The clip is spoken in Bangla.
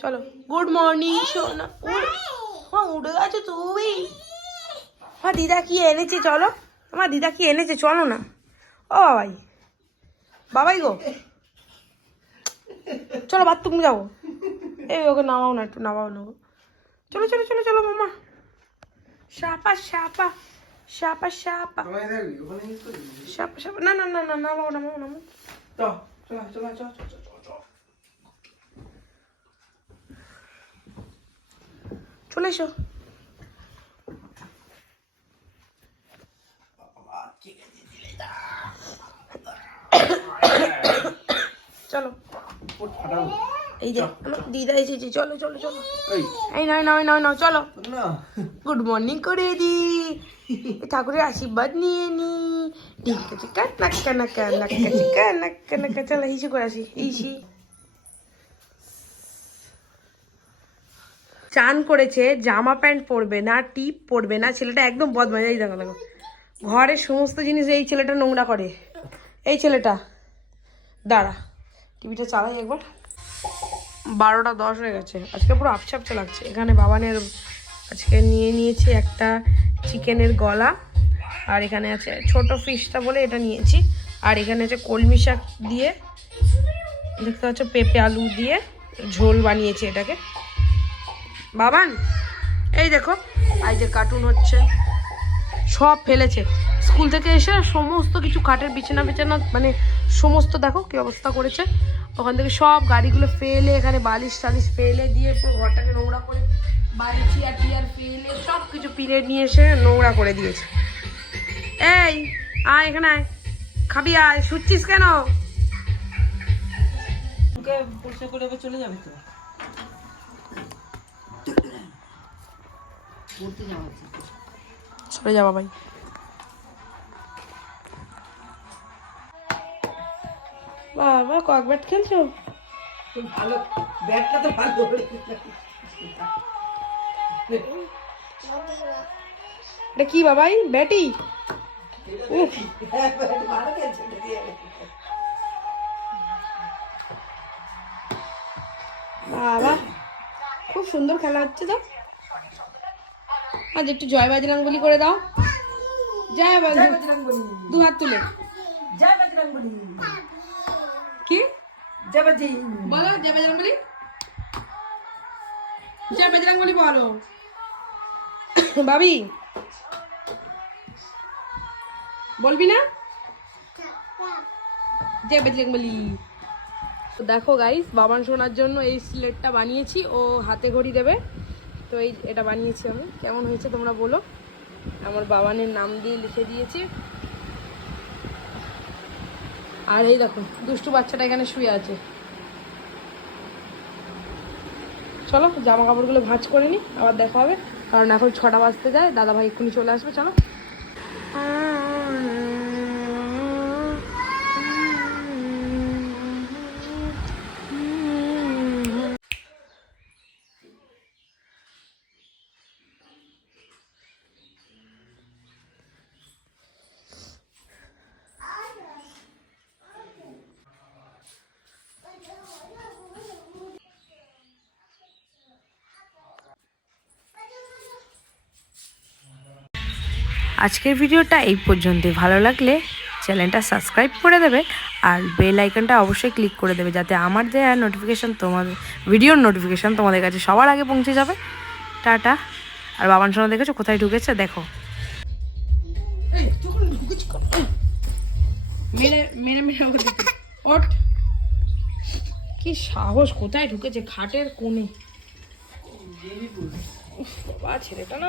চলো গুড মর্নিং সোনা। উঠে গেছো তুমি? আমার দিদা কি এনেছে, চলো। আমার দিদা কি এনেছে, চলো না। ও বাবাই, বাবাই গো, চলো বাথরুম যাবো। এই ওকে নামাও না, একটু নামাও না। চলো চলো চলো চলো মামা। সাপা সাপা সাপা সাপা সাপা সাপা। না না না না, নামাও নামাও নামাও। চলে এসো। চলো, এই যে আমার দিদা এসেছে, চলো চলো চলো। এই নয় নয় নয় নয়, চলো গুড মর্নিং করে দি, ঠাকুরের আশীর্বাদ নিয়ে নি। টিকা চিকা নাক্কা নাক্কা নাক্কা চিকা নাক্কা নাক্কা। চলো হিসু করে আসি। ইসি চান করেছে, জামা প্যান্ট পরবে না, টিপ পরবে না। ছেলেটা একদম বদমাশ। এই দেখো দেখো, ঘরের সমস্ত জিনিস এই ছেলেটা নোংরা করে। এই ছেলেটা, দাঁড়া টিভিটা চালাই একবার। 12টা 10 হয়ে গেছে। আজকে পুরো আপচা আপচা লাগছে। এখানে বাবানের আজকে নিয়ে নিয়েছি একটা চিকেনের গলা, আর এখানে আছে ছোট ফিশটা বলে এটা নিয়েছি, আর এখানে আছে কলমি শাক দিয়ে, দেখতে পাচ্ছ পেঁপে আলু দিয়ে ঝোল বানিয়েছি এটাকে। বাবান এই দেখো, এই যে কার্টুন হচ্ছে, সব ফেলেছে স্কুল থেকে এসে, সমস্ত কিছু খাটের বিছানা বিছানা মানে সমস্ত দেখো কি অবস্থা করেছে। ওখান থেকে সব গাড়িগুলো ফেলে, এখানে বালিশ টালিশ ফেলে দিয়ে পুরো ঘরটাকে নোংরা করে, বাড়ি চেয়ার টিয়ার ফেলে সব কিছু পিলে নিয়ে এসে নোংরা করে দিয়েছে। এই আয় এখানে আয়, খাবি আয়, শুচ্ছিস কেন? পরিষ্কার করে চলে যাবে তো। চলে যাবা ভাই। বাবা কক ব্যাট খেলছো? ভালো ব্যাটটা তো ভালো। এটা কি বাবাই, ব্যাটি? বাবা খুব সুন্দর খেলা হচ্ছে তো। আজ একটু জয় বজরংবলী করে দাও। জয় বজরংবলী, দু হাত তুলে জয় বজরংবলী। কি জয় বজরংবলী বলো, জয় বজরংবলী, জয় বজরংবলী বলো। ভাবি বলবি না? জয় বজরংবলী। দেখো গাইস, বাবান শোনার জন্য এই স্লেটটা বানিয়েছি, ও হাতে ঘড়ি দেবে তো এই এটা বানিয়েছি আমি। কেমন হয়েছে তোমরা বলো। আমার বাবানের নাম দিয়ে লিখে দিয়েছি। আর এই দেখো দুষ্টু বাচ্চাটা এখানে শুয়ে আছে। চলো জামা কাপড়গুলো ভাঁজ করে নি, আবার দেখা হবে, কারণ এখন 6টা বাজতে যায়। দাদা ভাই এক্ষুনি চলে আসবে। চলো। আজকের ভিডিওটা এই পর্যন্তই। ভালো লাগলে চ্যানেলটা সাবস্ক্রাইব করে দেবে, আর বেল আইকনটা অবশ্যই ক্লিক করে দেবে, যাতে আমার দেওয়া নোটিফিকেশান, তোমাদের ভিডিওর নোটিফিকেশান তোমাদের কাছে সবার আগে পৌঁছে যাবে। টাটা। আর বাবান সোনা দেখেছো কোথায় ঢুকেছে, দেখো। ওঠ, কি সাহস, কোথায় ঢুকেছে? খাটের কোণে। বাবা ছেলেটা না